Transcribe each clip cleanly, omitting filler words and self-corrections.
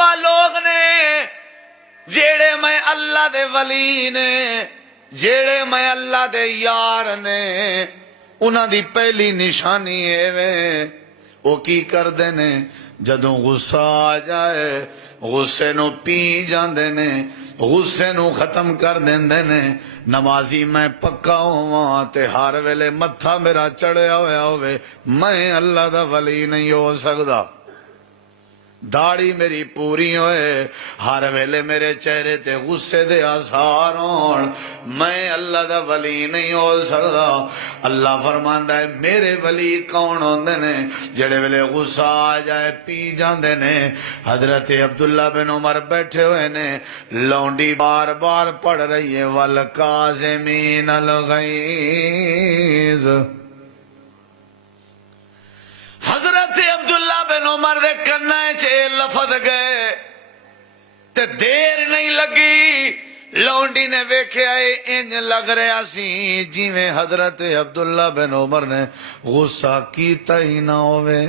علاوہ لوگ نے جیڑے میں اللہ دے ولی نے، جیڑے میں اللہ دے یار نے، انہاں دی پہلی نشانی ہے وہ کی کردے نے جدوں غصہ آ جائے غصے نو پی جاندے نے، غصے نو ختم کر دیندے نے۔ نمازی میں پکا ہواں تے ہر ویلے متھا میرا چڑھیا ہویا ہوئے، میں اللہ دا ولی نہیں ہو سکدا۔ داڑھی میری پوری ہوئے، ہر ویلے میرے چہرے تے غصے دے آثار ہون، میں اللہ دا ولی نہیں ہو سکدا۔ اللہ فرماندا ہے میرے ولی کون ہوندے نے؟ جڑے ویلے غصہ آ جائے پی جاندے نے۔ حضرت عبداللہ بن عمر بیٹھے ہوئے نے، لونڈی بار بار پڑھ رہی ہے والکاظمین الغیظ۔ حضرت عبداللہ بن عمر دے کنے چے لفظ گئے تے دیر نہیں لگی، لونڈی نے ویکھیا انج لگ رہا سی جویں حضرت عبداللہ بن عمر نے غصہ کیتا ہی نہ ہوئے،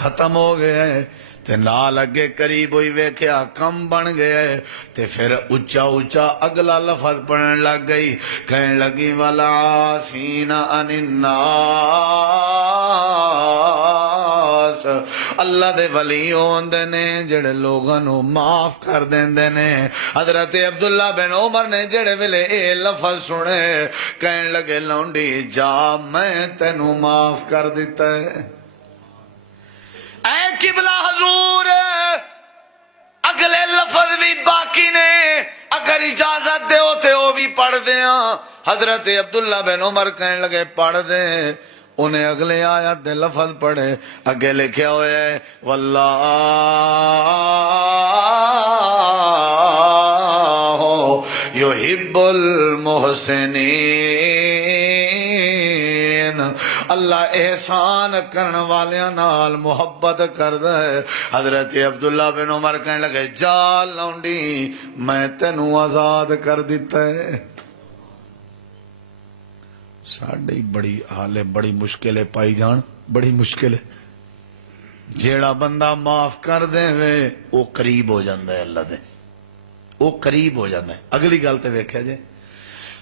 ختم ہو گیا ہے۔ تے نال اگے قریب ہوئی ویکھیا کم بن گیا ہے، تے پھر اچا اچا اگلا لفظ پڑھن لگ گئی، کہنے لگی والعافین عن الناس۔ اللہ دے ولی ہوندے نے جڑے لوگاں نو معاف کر دیندے نے۔ حضرت عبداللہ بن عمر نے جڑے ویلے اے لفظ سنے کہنے لگے لونڈی جا میں تینوں معاف کر دیتا ہے۔ اے قبلہ حضور اگلے لفظ بھی باقی نے، اگر اجازت دے ہوتے وہ بھی پڑھ دیاں۔ حضرت عبداللہ بن عمر کہنے لگے پڑھ دیں، انہیں اگلے آیت دے لفظ پڑھے، اگے لکھیا ہوئے ہے واللہ یحب المحسنین، اللہ احسان کرن والیاں نال محبت کردا ہے۔ حضرت عبداللہ بن عمر کہنے لگے جا لونڈی میں تینوں آزاد کر دیتا ہے۔ ساڈی بڑی حال ہے، بڑی مشکل ہے پائی جان، بڑی مشکل ہے۔ جیڑا بندہ معاف کر دے وے وہ قریب ہو جاندا ہے اللہ دے، وہ قریب ہو جاندا ہے۔ اگلی گل تے ویکھیا جے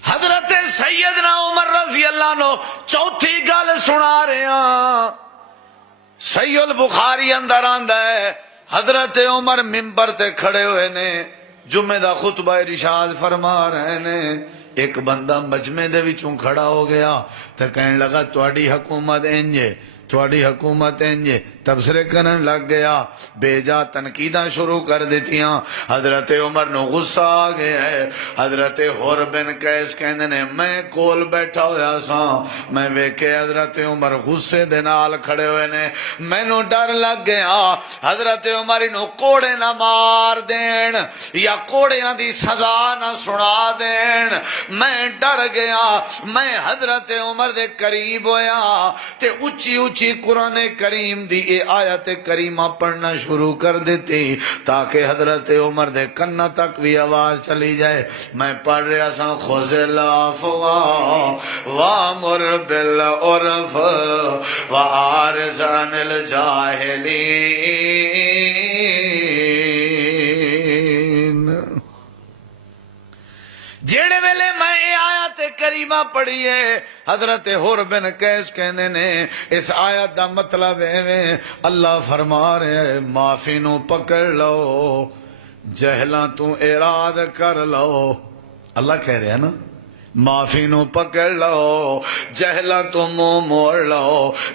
حضرت سیدنا عمر رضی اللہ عنہ چوتھی گل سنا رہے ہیں۔ صحیح البخاری اندر آندا ہے حضرت عمر ممبر تے کھڑے ہوئے نے، جمعہ دا خطبہ ارشاد فرما رہے نے۔ ایک بندہ مجمع دے وچوں کھڑا ہو گیا تے کہنے لگا تواڈی حکومت انج ہے، تواڈی حکومت انج ہے، تبصرے کرن لگ گیا، بے جا تنقیداں شروع کر دیتیاں۔ حضرت عمر نو غصہ آ گیا ہے۔ حضرت حر بن قیس کہندے نے میں کول بیٹھا ہویا ساں، میں ویکھے حضرت عمر غصے دے نال کھڑے ہوئے نے، مینوں ڈر لگ گیا حضرت عمر نو کوڑے نہ مار دین یا کوڑیاں دی سزا نہ سنا دین۔ میں ڈر گیا، میں حضرت عمر دے قریب ہویا تے اچھی اچھی قرآن کریم دی آیت کریمہ پڑھنا شروع کر دیتی تاکہ حضرت عمر دے کنا تک بھی آواز چلی جائے۔ میں پڑھ رہا سا خذ العفو وامر بالعرف واعرض عن الجاہلین۔ جیڑے ویلے میں آیت کریمہ پڑھی ہے حضرت حر بن قیس کہنے نے اس آیت دا مطلب ہے اللہ فرما رہے ہیں معافی نو پکڑ لو، جہلاں تو اراد کر لو۔ اللہ کہہ رہے ہیں نا معافی نو پکڑ لو، جہلا تو منہ موڑ لو،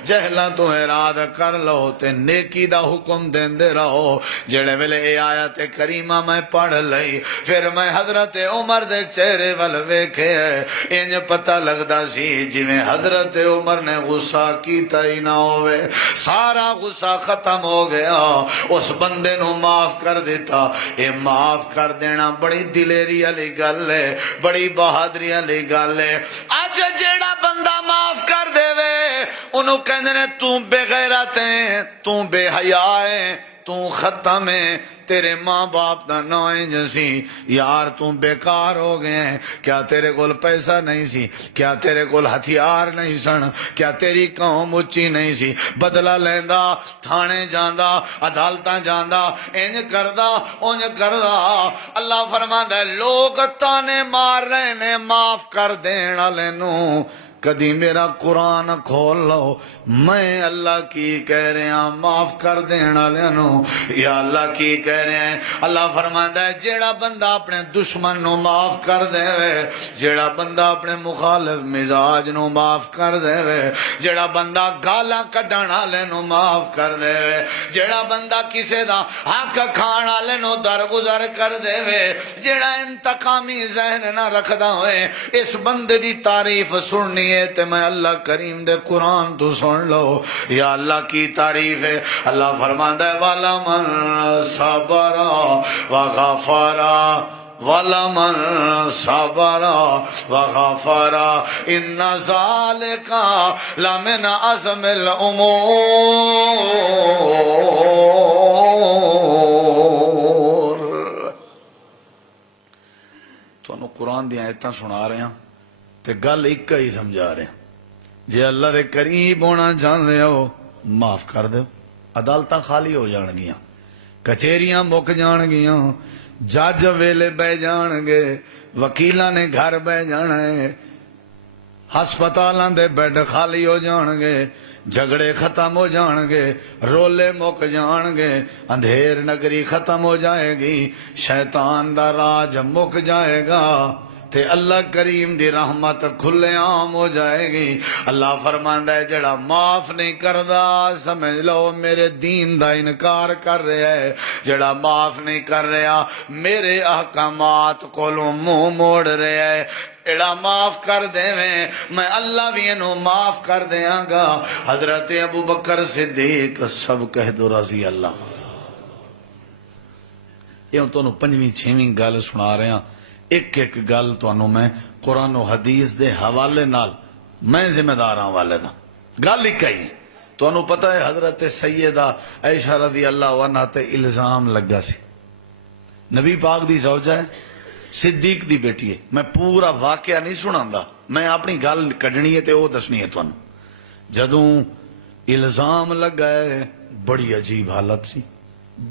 جہلا تو اراد کر لو تے نیکی دا حکم دیندے رہو۔ جڑے ویلے اے آیت کریمہ میں پڑھ لئی پھر میں حضرت عمر دے چہرے ول ویکھے انج پتہ لگدا سی جویں حضرت عمر نے غصہ کیتا ہی نہ ہوئے، سارا غصہ ختم ہو گیا، اس بندے نو معاف کر دیتا۔ اے معاف کر دینا بڑی دلیری والی گل ہے، بڑی بہادری والی گل ہے۔ اج جیڑا بندہ معاف کر دے وے انہوں کہندے نے تو بے غیرت ہے، تو بے حیا ہے، تو ختم ہے، تیرے ماں باپ دا نویں جسی یار، تو بیکار ہو گئے ہیں، کیا تیرے کول پیسہ نہیں سی، کیا تیرے کول ہتھیار نہیں سن، کیا تیری قوم اچھی نہیں سی، بدلہ لیندا، تھانے جاندا، عدالتاں جاندا، انج کردا اونج کردا۔ اللہ فرماندا ہے لوگ تانے مار رہے نے معاف کر دین والے نوں، کدی میرا قرآن کھول لو، میں اللہ کی کہہ رہا معاف کر دین والے نوں۔ یا اللہ کی کہہ رہے ہیں، اللہ فرماندا ہے جیڑا بندہ اپنے دشمن نو معاف کر دے وے، جیڑا بندہ اپنے مخالف مزاج نو معاف کر دے وے، جیڑا بندہ گالاں کڈن والے نو معاف کر دے وے، جیڑا بندہ کسے دا حق کھان والے نو درگزر کر دے وے، جیڑا انتقامی ذہن نہ رکھدا ہوئے، اس بندے دی تعریف سننی ہے تے میں اللہ کریم دے قرآن تو سن لو۔ یا اللہ کی تعریف ہے، اللہ فرماندا ہے وَلَمَنْ صَبَرَ وَغَفَرَ وَلَمَنْ صَبَرَ وَغَفَرَ إِنَّ ذَلِكَ لَمِنْ عَزْمِ الْأُمُورِ۔ تو انہوں قرآن دی آیتاں سنا رہے ہیں تے گل ایک ہی سمجھا رہے ہیں، جے اللہ دے قریب ہونا چاہتے ہو معاف کر دو، عدالتاں خالی ہو جان گیاں، کچہریاں مک جان گیاں، جج ویلے بہ جان گے، وکیلاں نے گھر بہ جانا ہے، ہسپتالاں دے بیڈ خالی ہو جان گے، جھگڑے ختم ہو جان گے، رولے مک جان گے، اندھیر نگری ختم ہو جائے گی، شیطان دا راج مک جائے گا، تے اللہ کریم دی رحمت کھلے عام ہو جائے گی۔ اللہ فرماندا ہے جڑا معاف نہیں کردا سمجھ لو میرے دین دا انکار کر رہا ہے، جڑا معاف نہیں کر رہا میرے احکامات کولوں منہ موڑ رہا ہے، ایڑا معاف کر دیویں میں اللہ بھی انہوں معاف کر دیاں گا۔ حضرت ابو بکر صدیق سب کہہ دو رضی اللہ۔ یہ تو انہوں پنجویں چھویں گل سنا رہے ہیں، ایک ایک گل تو انہوں میں قرآن و حدیث دے حوالے نال میں ذمہ دار ہوں والے دا گل ایک ہی تو انہوں پتہ ہے حضرت سیدہ عائشہ رضی اللہ عنہ تے الزام لگا سی، نبی پاک دی زوجہ ہے، صدیق دی بیٹی ہے، میں پورا واقعہ نہیں سناندا، میں اپنی گل کڈنی ہے تے او دسنی ہے تانوں۔ جدوں الزام لگا ہے بڑی عجیب حالت سی،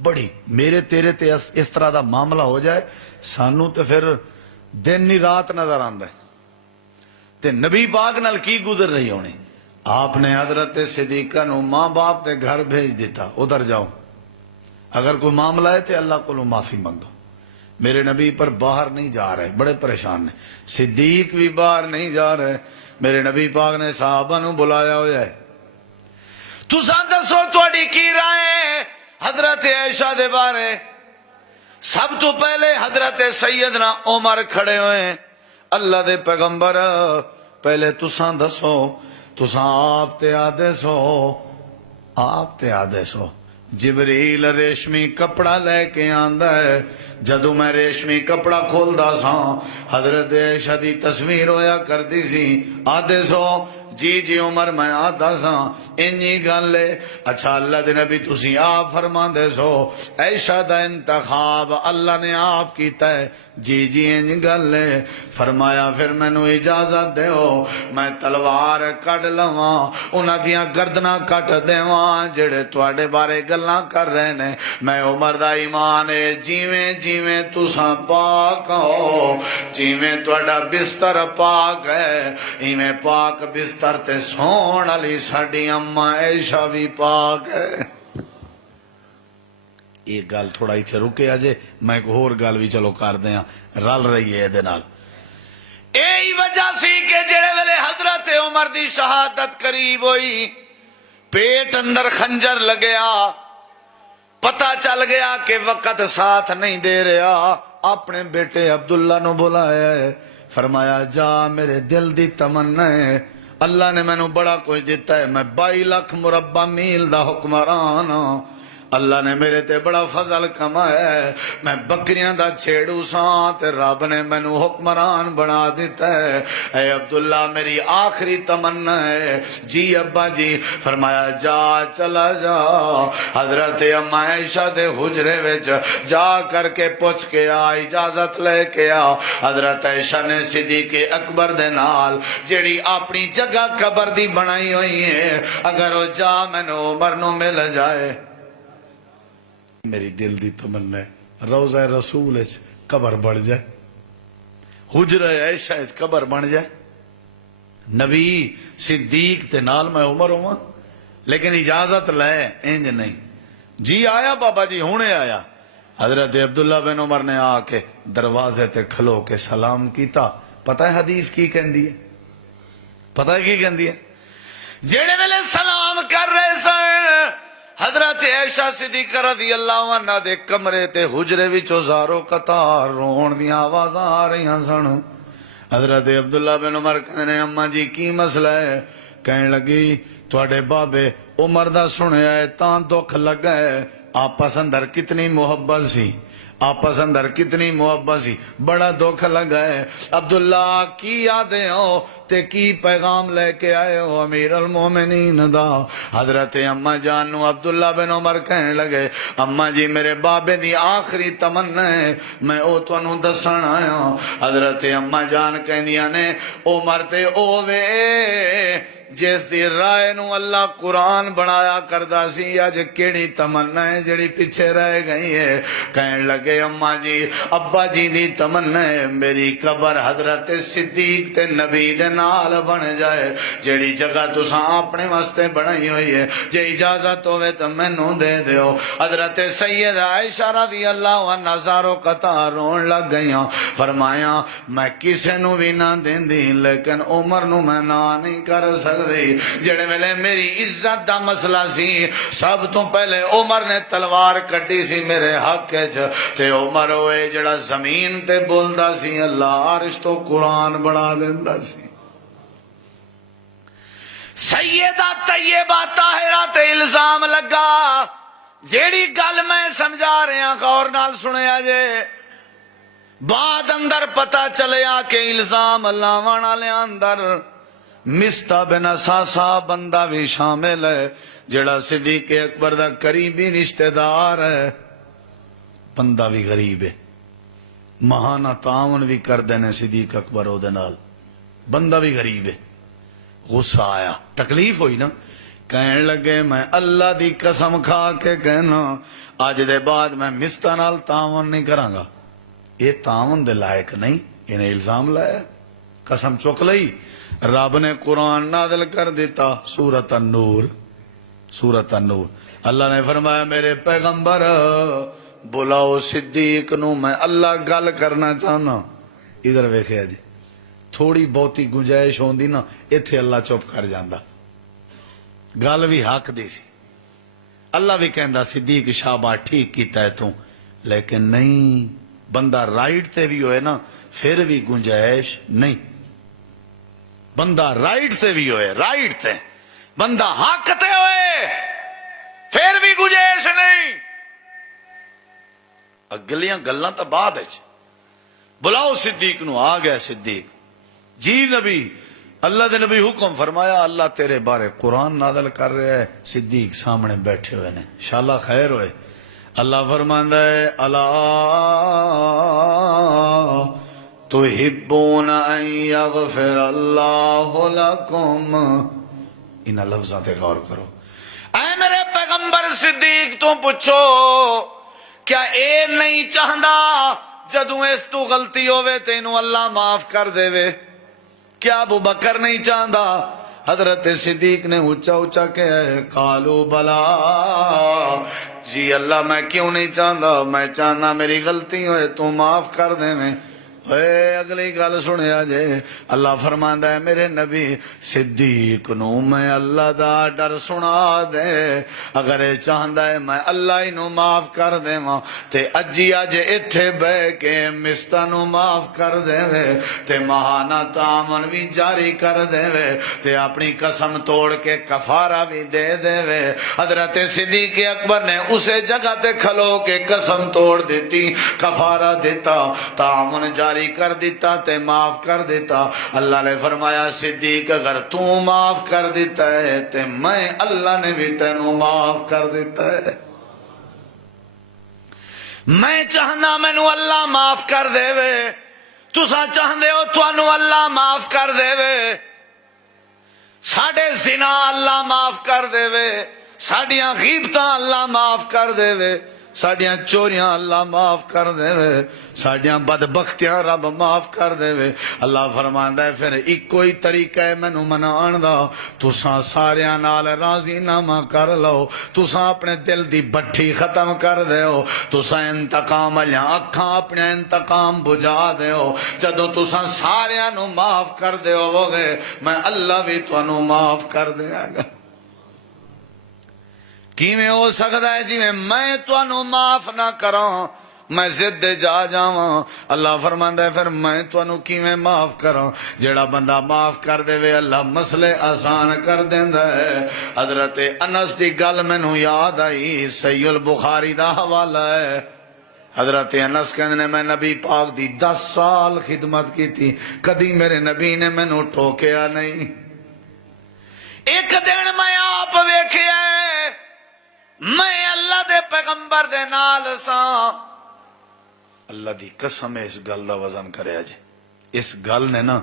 بڑی میرے تیرے تے اس طرح دا معاملہ ہو جائے سانو تے پھر دن نہیں رات نظر آندا ہے، تے نبی پاک نال کی گزر رہی ہونی۔ آپ نے حضرت صدیقہ نو ماں باپ دے گھر بھیج دیتا، ادھر جاؤ، اگر کوئی معاملہ ہے تے اللہ کو معافی منگو۔ میرے نبی پر باہر نہیں جا رہے، بڑے پریشان نے، صدیق بھی باہر نہیں جا رہے، میرے نبی پاک نے صحابہ نو بلایا ہوا ہے، تساں دسو تہاڈی کی رائے ہے حضرت عائشہ دے بارے؟ سب تو پہلے حضرت سیدنا عمر کھڑے ہوئے، اللہ دے پیغمبر پہلے تساں دسو، تساں آپ تے آدھے سو، آپ تے آدھے سو۔ جبریل ریشمی کپڑا لے کے آندا ہے، جدو میں ریشمی کپڑا کھولدا سا حضرت عائشہ دی تصویر ہویا کردی سی، آدھے سو جی جی عمر میں آدھا سا انجی گل ہے۔ اچھا اللہ دے نبی تسی آپ فرما دے سو عائشہ دا انتخاب اللہ نے آپ کیتا ہے، جی جی انج گل ہے۔ فرمایا پھر مینوں اجازت دیو میں تلوار کڈ لواں، انہاں دیاں گردناں کٹ دیواں جڑے تواڈے بارے گلاں کر رہے نے۔ میں عمر دا ایمان ہے جیویں جیویں تساں پاک ہو، جیویں تواڈا بستر پاک ہے، ایویں پاک بستر تے سون علی ساڈی اماں عائشہ بھی پاک ہے۔ ایک گل تھوڑا ایتھے رکے اجے، میں ایک ہور گل بھی چلو کر دیاں، رل رہی ہے دے نال۔ یہی وجہ سی کہ جڑے ویلے حضرت عمر دی شہادت قریب ہوئی، پیٹ اندر خنجر لگیا، پتہ چل گیا کہ وقت ساتھ نہیں دے رہا، اپنے بیٹے عبداللہ نو بلایا ہے، فرمایا جا میرے دل دی تمنا ہے، اللہ نے مینوں بڑا کچھ دیتا ہے، میں 22 لاکھ مربع میل دا حکمران ہاں، اللہ نے میرے تے بڑا فضل کمایا ہے، میں بکریاں دا چھیڑو ساں تے رب نے مینوں حکمران بنا دیتا ہے۔ اے عبداللہ میری آخری تمنا ہے۔ جی ابا جی۔ فرمایا جا چلا جا حضرت اما عائشہ دے حجرے وچ جا کر کے پوچھ کے آ، اجازت لے کے آ۔ حضرت عائشہ نے صدیق اکبر دے نال جیڑی اپنی جگہ قبر دی بنائی ہوئی ہے، اگر وہ جا مینوں عمر نو مل جائے، میری دل دی تمنا ہے روضہ رسول وچ قبر بن جائے، حجرہ عائشہ وچ قبر بن جائے، نبی صدیق تے نال میں عمر ہوا، لیکن اجازت لے انج نہیں۔ جی آیا بابا جی ہونے آیا۔ حضرت عبداللہ بن عمر نے آ کے دروازے تے کھلو کے سلام کیتا۔ پتہ ہے حدیث کی کہندی ہے؟ پتہ ہے کی کہندی ہے؟ جیڑے ویلے سلام کر رہے سن حضرت عائشہ صدیقہ رضی اللہ عنہ دے کمرے تے حجرے وچوں زارو قطار رون دیاں آوازاں آ رہیاں سن۔ حضرت عبداللہ بن عمر کہنے اماں جی کی مسئلہ ہے؟ کہنے لگی تواڈے بابے عمر دا سنیا ہے تاں دکھ لگا ہے، آپس اندر کتنی محبت سی، آپس اندر کتنی محبت سی، بڑا دکھ لگا ہے۔ عبداللہ کی یادیں ہو تے کی پیغام لے کے آئے ہو امیر المومنین دا؟ حضرت اما جان نو عبداللہ بن عمر کہنے لگے اما جی میرے بابے دی آخری تمنا ہے، میں او تانوں دسن آیا۔ حضرت اما جان کہندیاں نے عمر تے او وے جس دی رائے نو اللہ قرآن بنایا کردا سی، اج کیڑی تمنا ہے جڑی پیچھے رہ گئی ہے؟ کہنے لگے اماں جی ابا جی دی تمنا ہے میری قبر حضرت صدیق تے نبی دے نال بن جائے، جڑی جگہ تساں اپنے واسطے بنائی ہوئی ہے، جے اجازت ہوے تو مینوں دے دیو۔ حضرت سیدہ عائشہ رضی اللہ عنہا زارو قطار رون لگ گئیاں، فرمایا میں کسے نو بھی نہ دیندی لیکن عمر نو میں نہ نہیں کر سکتی۔ جڑے ویلے میری عزت دا مسئلہ سی سب تو پہلے عمر نے تلوار کٹی سی میرے حق وچ، تے عمر ہوئے جڑا زمین تے بولدا سی اللہ عرش تو قرآن بنا دیندا سی۔ سیدہ طیبہ طاہرہ تے الزام لگا، جیڑی گل میں سمجھا رہا غور نال سنیا جے، بعد اندر پتہ چلیا کہ الزام لاون والے اندر مستہ بن اساسہ بندہ بھی شامل ہے، جڑا صدیق اکبر دا قریبی رشتہ دار ہے، بندہ بھی غریب ہے، مہانہ تعاون بھی کر دینے صدیق اکبر او دے نال، بندہ بھی غریب ہے۔ غصہ آیا، تکلیف ہوئی نا، کہنے لگے میں اللہ دی قسم کھا کے کہنا اج دے بعد میں مستہ نال تعاون نہیں کراں گا، یہ تعاون دے لائق نہیں، انہیں الزام لایا، قسم چک لئی۔ رب نے قرآن نازل کر دیتا سورۃ النور، سورۃ النور۔ اللہ نے فرمایا میرے پیغمبر بلاؤ صدیق نو، میں اللہ گل کرنا چاہنا۔ ادھر ویکھیا جی تھوڑی بہتی گنجائش ہوندی نا ایتھے اللہ چپ کر جاندا، گل بھی حق دی سی، اللہ بھی کہندا صدیق شاباش ٹھیک کیتا ہے تو، لیکن نہیں بندہ رائٹ تے بھی ہوئے نا پھر بھی گنجائش نہیں، بندہ رائٹ تے بھی ہوئے، رائٹ تے بندہ حق تے ہوئے پھر بھی گنجائش نہیں۔ اگلیاں گلاں تو بعد ہے، بلاؤ صدیق نو، آ گیا صدیق، جی نبی اللہ دے نبی حکم فرمایا اللہ تیرے بارے قرآن نازل کر رہا ہے، صدیق سامنے بیٹھے ہوئے نے، انشاءاللہ خیر ہوئے۔ اللہ فرماندا ہے الا تحبون ان یغفر اللہ لکم، ان لفظاں تے غور کرو۔ اے میرے پیغمبر صدیق تو پوچھو کیا اے نہیں چاہندا جدوں اس تو غلطی ہوئے تینوں اللہ معاف کر دے وے؟ کیا ابو بکر نہیں چاہندا؟ حضرت صدیق نے اونچا اونچا کہا ہے قالو بلا، جی اللہ میں کیوں نہیں چاہندا، میں چاہنا میری غلطی ہوئے تو معاف کر دے میں۔ اے اگلی گل سنیا جے، اللہ فرماندا ہے میرے نبی صدیق نو میں اللہ دا ڈر سنا دے، اگر اے چاہندا ہے میں اللہ ہی نو معاف کر دیواں تے اجی اج ایتھے بہ کے مستا نو معاف کر دے تے ماہانہ تعاون بھی جاری کر دے تے اپنی قسم توڑ کے کفارہ بھی دے دے۔ حضرت صدیق اکبر نے اسے جگہ تے کھلو کے قسم توڑ دیتی، کفارہ دیتا، تعاون جاری کر دیتا تے معاف کر دیتا۔ اللہ نے فرمایا صدیق اگر تو معاف کر دیتا ہے تے میں اللہ نے بھی تینوں معاف کر دیتا ہے۔ میں چاہنا مینو اللہ معاف کر دے وے، تساں چاہندے ہو تانوں اللہ معاف کر دے وے، ساڈے زنا اللہ معاف کر دے وے، ساڈیاں غیبتاں اللہ معاف کر دے وے، ساڈیاں چوریاں اللہ معاف کر دے وے، ساڈیاں بدبختیاں رب معاف کر دے وے۔ اللہ فرماندا ہے پھر ایکو ہی طریقہ ہے مینوں منان دا، تساں ساریاں نال راضی نامہ کر لو، تساں اپنے دل دی بٹھی ختم کر دیو، تساں انتقام والیاں اکھاں اپنے انتقام بجھا دیو، جدوں تساں ساریاں نو معاف کر دیو گے میں اللہ بھی تانوں معاف کر دیاں گا۔ کیویں ہو سکتا ہے جی میں تانوں معاف نہ کراں، میں ضد جا جاواں؟ اللہ فرماندا ہے پھر میں تانوں کیویں معاف کراں؟ جیڑا بندہ معاف کر دے وے اللہ مسئلے آسان کر دیندا ہے۔ حضرت انس دی گل مینوں یاد آئی، صحیح البخاری دا حوالہ ہے۔ حضرت انس کہندے نے میں نبی پاک دی 10 سال خدمت کی تھی، کدی میرے نبی نے مینوں ٹوکیا نہیں۔ ایک دن میں آپ ویکھیا ہے، میں اللہ دے پیغمبر دے نال ساں، اللہ دی قسم ہے اس گل دا وزن کریا جی، اس گل نے نا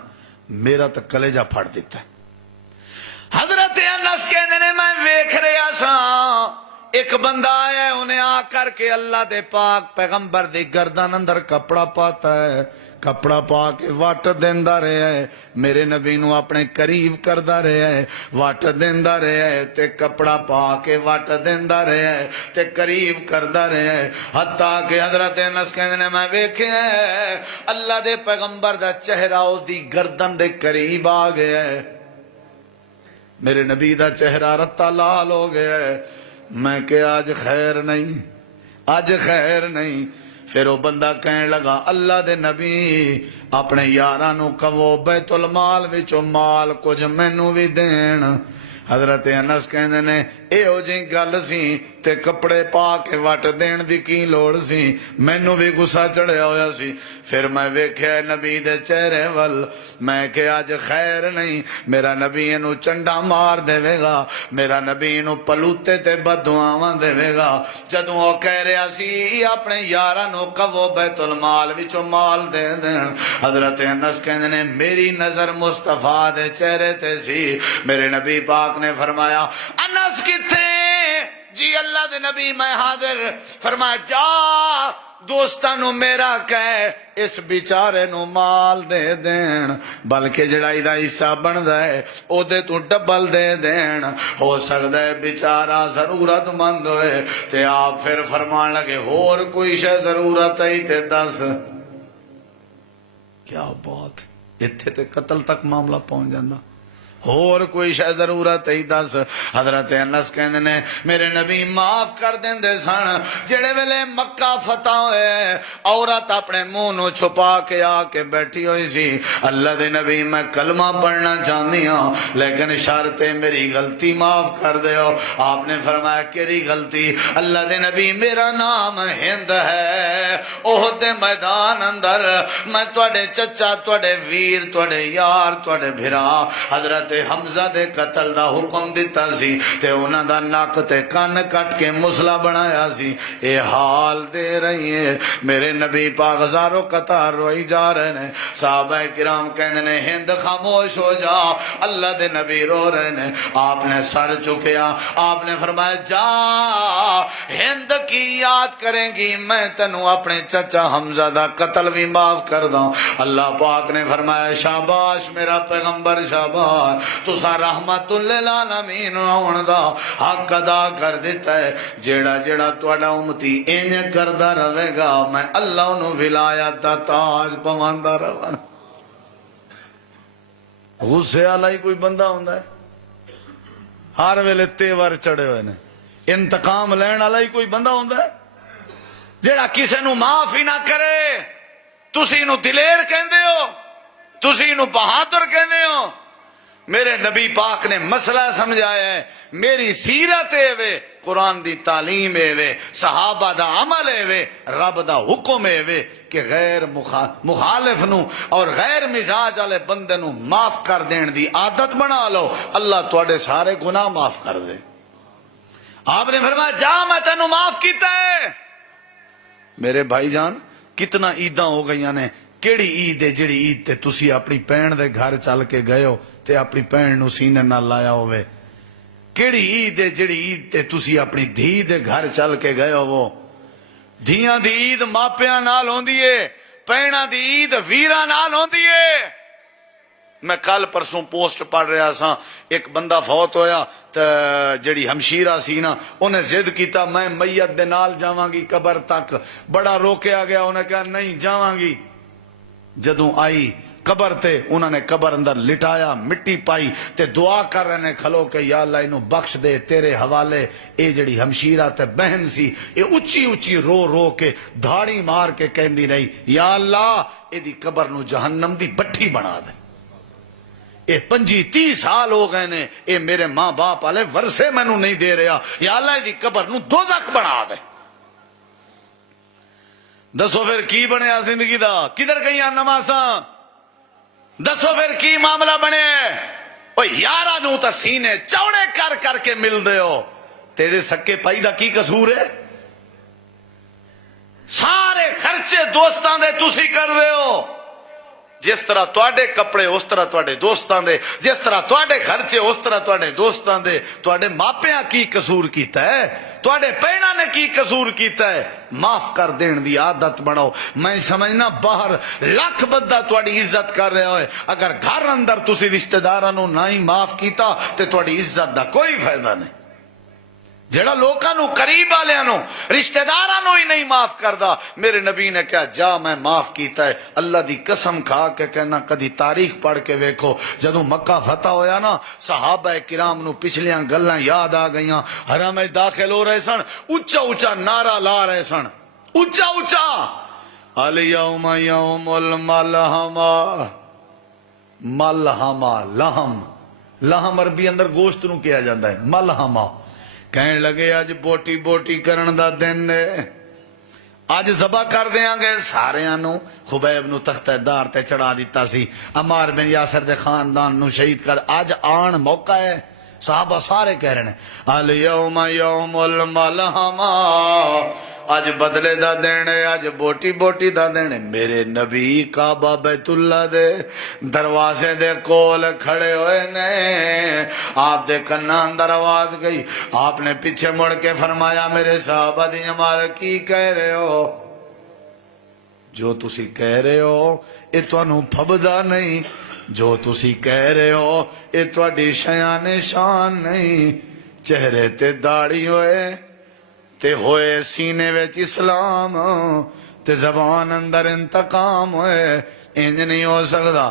میرا تو کلیجہ پھاڑ دیتا ہے۔ حضرت انس کہندے نے میں ویکھ رہا ساں، ایک بندہ آیا ہے، انہیں آ کر کے اللہ دے پاک پیغمبر دی گردن اندر کپڑا پاتا ہے، کپڑا پا کے وٹ دیندا رہا ہے، میرے نبی نو اپنے قریب کردا رہا ہے، وٹ دیندا رہا ہے تے کپڑا پا کے وٹ دیندا رہا ہے تے قریب کردا رہا ہے، حتیٰ کہ حضرت انس کہندے نے میں ویکھیا ہے اللہ دے پیغمبر دا چہرہ اس دی گردن دے قریب آ گیا ہے، میرے نبی دا چہرہ رتا لال ہو گیا ہے۔ میں کہ آج خیر نہیں، آج خیر نہیں۔ پھر وہ بندہ کہنے لگا اللہ دے نبی اپنے یاراں نو کہو بیت المال وچوں مال کچھ مینوں بھی دین۔ حضرت انس کہندے نے ایہو جی گل سی تے کپڑے پا کے وٹ دین دی کی لوڑ سی، مینوں بھی غصہ چڑھیا ہویا سی۔ پھر میں ویکھیا نبی دے چہرے ول، میں کہ اج خیر نہیں، میرا نبی اینو چنڈا مار دے گا، میرا نبی اینو پلوتے تے بددعاواں دے گا۔ جدوں او کہہ رہا سی اپنے یاراں نو کہو بیت المال وچوں مال دے دین، حضرت انس کہندے نے میری نظر مصطفیٰ دے چہرے تے سی، میرے نبی پاک نے فرمایا انس کتھے؟ جی اللہ دے نبی میں حاضر۔ فرمایا جا دوستاں نو میرا کہے اس بیچارے نو مال دے دین، بلکہ جڑا ایدہ حصہ بندا ہے او دے تو ڈبل دے دین، ہو سکتا ہے بیچارہ ضرورت مند ہوئے۔ تے آپ پھر فرمان لگے اور کوئی شے ضرورت ہے تے دس۔ کیا بات، اتھے تے قتل تک معاملہ پہنچ جاندہ، اور کوئی شے ضرورت ہی دس۔ حضرت انس کہندے نے میرے نبی معاف کر دیندے سن، جڑے ویلے مکہ فتح ہوئے عورت اپنے منہ نو چھپا کے آ کے بیٹھی ہوئی سی، اللہ دے نبی میں کلمہ پڑھنا چاہندی ہوں لیکن شرط ہے میری غلطی معاف کر دیو۔ آپ نے فرمایا کیری غلطی؟ اللہ دے نبی میرا نام ہند ہے، احد دے میدان اندر میں تواڈے چچا، تواڈے ویر، تواڈے یار، تواڈے بھرا حضرت حمزہ دے قتل دا حکم دیتا سی تے انہاں دا ناک تے کان کٹ کے مسلا بنایا سی۔ اے حال دے رہی ہے میرے نبی پاک ہزاروں قطار روئی جا رہے ہیں۔ صحابہ کرام کہنے نے ہند خاموش ہو جا، اللہ دے نبی رو رہے ہیں۔ آپ نے سر چکیا، آپ نے فرمایا جا ہند کی یاد کریں گی میں تینوں اپنے چچا حمزہ دا قتل بھی معاف کر دوں۔ اللہ پاک نے فرمایا شاباش میرا پیغمبر شاباش، تساں رحمت للعالمین ہون دا حق ادا کر دیتا ہے. جیڑا جیڑا تہاڈا امتی انج کردا رہے گا میں اللہ انہوں ولایت دا تاج پواندا رہاں. غصے والا ہی کوئی بندہ ہوندا ہے ہر ویلے تیور چڑھے ہوئے نے. انتقام لین والا ہی کوئی بندہ ہوندا ہے جیڑا کسے نو معاف ہی نہ کرے. تسی نو دلیر کہندے ہو, تسی نو بہادر کہندے ہو. میرے نبی پاک نے مسئلہ سمجھایا ہے. میری سیرت ہے وے, قرآن دی تعلیم ہے وے, صحابہ دا عمل ہے وے, رب دا حکم ہے وے کہ غیر مخالف نو اور غیر مزاج والے بندے نو معاف کر دین دی عادت بنا لو, اللہ تواڈے سارے گناہ معاف کر دے. آپ نے فرمایا جا میں تینوں معاف کیتا ہے. میرے بھائی جان کتنا عیداں ہو گئی نے. کیڑی عید ہے جڑی عید تے تسی اپنی بہن دے گھر چل کے گئے ہو تے اپنی بہن نو سینے نال لایا ہوئے؟ کیڑی عید ہے جڑی عید تے تسی اپنی دھی دے گھر چل کے گئے ہو؟ دھیاں دی عید ماپیاں نال ہوندی ہے, بہناں دی عید ویراں نال ہوندی ہے. میں کل پرسوں پوسٹ پڑھ رہا سا, ایک بندہ فوت ہویا تے جڑی ہمشیرہ سی نا انہیں ضد کیتا میں میت دے نال جاواں گی قبر تک. بڑا روکیا گیا, انہیں کہا نہیں جاواں گی. جدوں آئی قبر تے انہوں نے قبر اندر لٹایا, مٹی پائی تے دعا کر رہے نے کھلو کہ یا اللہ انہوں بخش دے تیرے حوالے. اے جڑی ہمشیرہ تے بہن سی اے اچھی اچھی رو رو کے دھاڑی مار کے کہندی رہی یا اللہ اے دی قبر نو جہنم دی بٹھی بنا دے. اے 25-30 سال ہو گئے نے, اے میرے ماں باپ والے ورثے مینوں نہیں دے رہا, یا اللہ دی قبر نو دوزخ بنا دے. دسو پھر کی بنیا زندگی دا؟ کدھر گئیاں نمازاں؟ دسو پھر کی معاملہ بنے؟ او یارا نو تا سینے چوڑے کر کر کے مل دے ہو, تیرے سکے پائی دا کی قصور ہے؟ سارے خرچے دوستاں دے تسی کر دے ہو. جس طرح تواڈے کپڑے اس طرح تواڈے دوستاں دے, جس طرح تواڈے خرچے اس طرح تواڈے دوستاں دے. تواڈے ماپیاں کی قصور کیتا ہے؟ تواڈے بہناں نے کی قصور کیتا ہے؟ معاف کر دین دی عادت بناؤ. میں سمجھنا باہر لاکھ بندہ تواڈی عزت کر رہا ہوئے, اگر گھر اندر تسی رشتہ داراں نو نہ ہی معاف کیتا تے تواڈی عزت دا کوئی فائدہ نہیں. جڑا لوکاں نو قریب والیاں نو رشتہ داراں نو ہی نہیں معاف کردا, میرے نبی نے کہا جا میں معاف کیتا ہے. اللہ دی قسم کھا کے کہنا کدی تاریخ پڑھ کے ویکھو, جدوں مکہ فتح ہویا نا صحابہ کرام نو پچھلیاں گلاں یاد آ گئیاں. حرم وچ داخل ہو رہے سن, اونچا اونچا نعرہ لا رہے سن, اونچا اونچا الیوم یوم الملحمہ. ملحمہ لہم, لہم عربی اندر گوشت نو کہا جاندا ہے ملحمہ. کہنے لگے اج بوٹی بوٹی کرن دا دن ہے, اج ذبح کر دیاں گے ساریاں نو. خبیب نو تختہ دار تے چڑھا دیتا سی, عمار بن یاسر دے خاندان نو شہید کر. اج آن موقع ہے, صحابہ سارے کہہ رہے ہیں الیوم یوم الملحمہ, اج بدلے دا دین ہے, اج بوٹی بوٹی دا دین ہے. میرے نبی کعبہ بیت اللہ دے دروازے دے کول کھڑے ہوئے نے, آپ دے کناں اندر آواز گئی. آپ نے پیچھے مڑ کے فرمایا میرے صحابہ دی جماعت کی کہہ رہے ہو؟ جو تسی کہہ رہے ہو اے تانوں پھبدا نہیں, جو تسی کہہ رہے ہو اے تواڈی شان شان نہیں. چہرے تے داڑھی ہوئے تے ہوئے سینے وچ اسلام, تے زبان اندر انتقام ہوئے, انج نہیں ہو سکدا.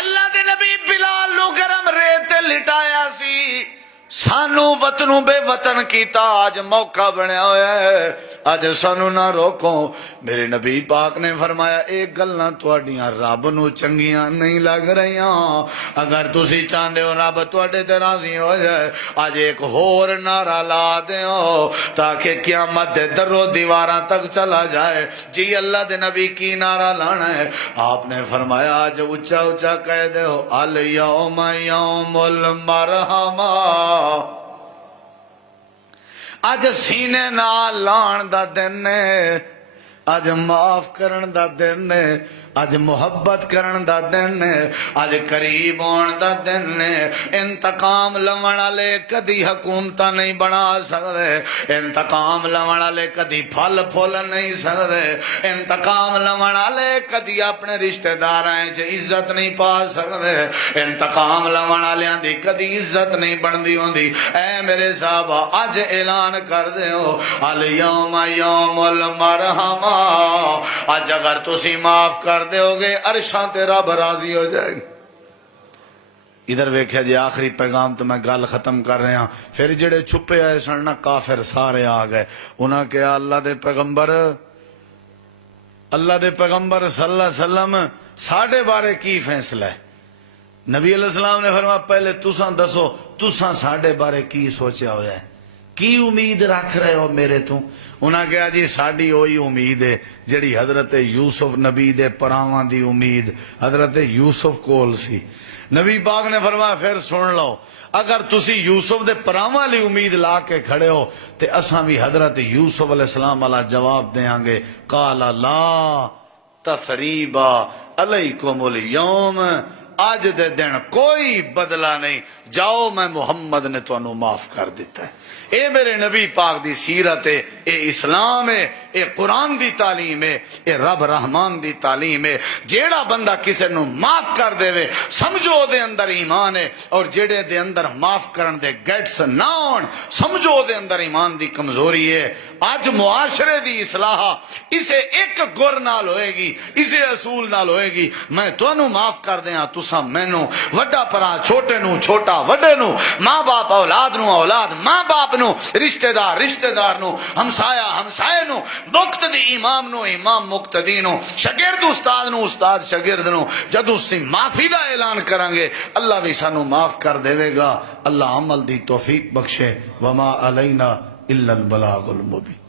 اللہ دے نبی بلال نو گرم ریت تے لٹایا سی, سانو وطنوں بے وطن کیتا. آج موقع بنیا ہوا ہے, آج سانو نہ روکو. میرے نبی پاک نے فرمایا ایک گلاں تواڈیاں رب نو چنگیاں نہیں لگ رہیاں, اگر تسی چاہندے ہو رب تواڈے تے راضی ہو جائے آج ایک ہور نعرہ لا دیو تاکہ قیامت دے درو دیواراں تک چلا جائے. جی اللہ دے نبی کی نعرہ لانا ہے؟ آپ نے فرمایا آج اچھا اچھا کہہ دیو الیوم یوم المرحمہ. اج سینے نال لان دا دن ہے, اج معاف کرن دا دن ہے. اج محبت کرن دا دن نے، اج قریب ہون دا دن نے۔ انتقام لون والے کدی حکومتاں نہیں بنا سکدے، انتقام لون والے کدی پھل پھول نہیں سکدے، انتقام لون والے کدی اپنے رشتہ داراں وچ عزت نہیں پا سکدے، انتقام لون والیاں دی کدی عزت نہیں بندی ہوندی۔ اے میرے صحابہ اج اعلان کر دیو الیوم یوم المرحمہ، اج اگر تسی معاف کر دیو گے عرشاں تے رب راضی ہو جائے گا۔ ادھر ویکھیا جی آخری پیغام تو میں گل ختم کر رہا ہوں۔ پھر جڑے چھپے آئے سن نا کافر سارے آ گئے، انہاں کہا اللہ دے پیغمبر صلی اللہ علیہ وسلم ساڈے بارے کی فیصلہ ہے؟ نبی علیہ السلام نے فرمایا پہلے تساں دسو تساں ساڈے بارے کی سوچیا ہوا ہے، کی امید رکھ رہے ہو میرے تو؟ انہاں کہا جی ساڈی وہی امید ہے جڑی حضرت یوسف نبی دے پراواں دی امید حضرت یوسف کول سی۔ نبی پاک نے فرمایا پھر سن لو، اگر تسی یوسف دے پراواں لی امید لا کے کھڑے ہو تے اساں بھی حضرت یوسف علیہ السلام والا جواب دیاں گے، قال لا تثریب علیکم الیوم، آج دے دن کوئی بدلہ نہیں، جاؤ میں محمد نے تو انہوں معاف کر دیتا ہے۔ اے میرے نبی پاک دی سیرت ہے، اے اسلام ہے، اے قرآن دی تعلیم ہے، اے رب رحمان دی تعلیم ہے۔ جیڑا بندہ کسے نو معاف کر دے وے سمجھو دے اندر ایمان ہے، اور جیڑے دے اندر معاف کرن دے گیٹس نہ ہون سمجھو دے اندر ایمان دی کمزوری ہے۔ آج معاشرے دی اصلاح اسے ایک گر نال ہوئے گی، اسے اصول نال ہوئے گی، میں تانوں معاف کر دیاں تساں مینوں، وڈا پرا چھوٹے نو، چھوٹا وڈے نو، ماں باپ اولاد نو، اولاد ماں باپ نو، رشتہ دار نو، ہمسایا ہمسائے نو، مقتدی امام نو، امام مقتدی نو، شاگرد استاد نو، استاد شاگرد نو۔ جدوں اسی معافی دا اعلان کران گے اللہ بھی سانو معاف کر دے گا۔ اللہ عمل دی توفیق بخشے۔ وما علینا الا البلاغ المبین۔